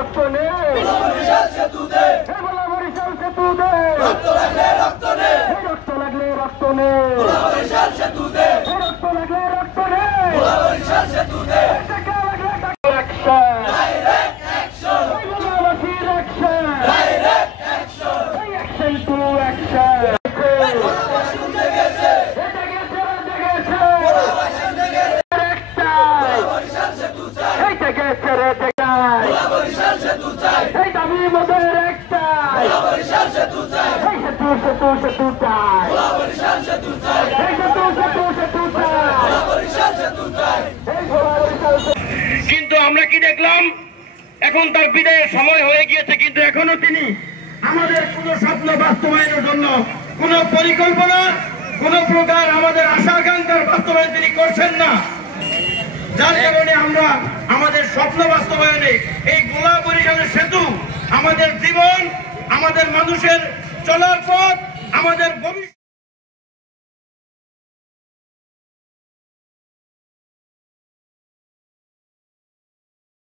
রক্ত নে সেতু দে বরিশাল সেতু দে রক্ত লাগলে রক্ত নে বরিশাল সেতু দে রক্ত লাগলে রক্ত নে বরিশাল সেতু দে টাকা লাগলে টাকা অ্যাকশন ডাইরেক্ট অ্যাকশন বলাবাসীর action direct action action to action বলাবাসী উঠে গেছে এটা গেছে বলাবাসী উঠে গেছে একটা বরিশাল সেতু চাই এটা গেছে রে দেখাই বরিশাল সেতু চাই এই দাবি মোদের একটা বরিশাল সেতু চাই এই সেতু চাই বরিশাল সেতু চাই এই সেতু চাই বরিশাল সেতু চাই এই বরিশাল। কিন্তু আমরা কি দেখলাম, এখন তার বিদায়ের সময় হয়ে গিয়েছে, কিন্তু এখনো তিনি আমাদের কোন স্বপ্ন বাস্তবায়নের জন্য কোন পরিকল্পনা, কোন প্রকার আমাদের আশা আকাঙ্ক্ষার বাস্তবায়ন তিনি করছেন না। যার কারণে আমরা আমাদের স্বপ্ন বাস্তবায়নে এই গোলা বরিশালের সেতু আমাদের জীবন, আমাদের মানুষের চলার পথ, আমাদের ভবিষ্যৎ।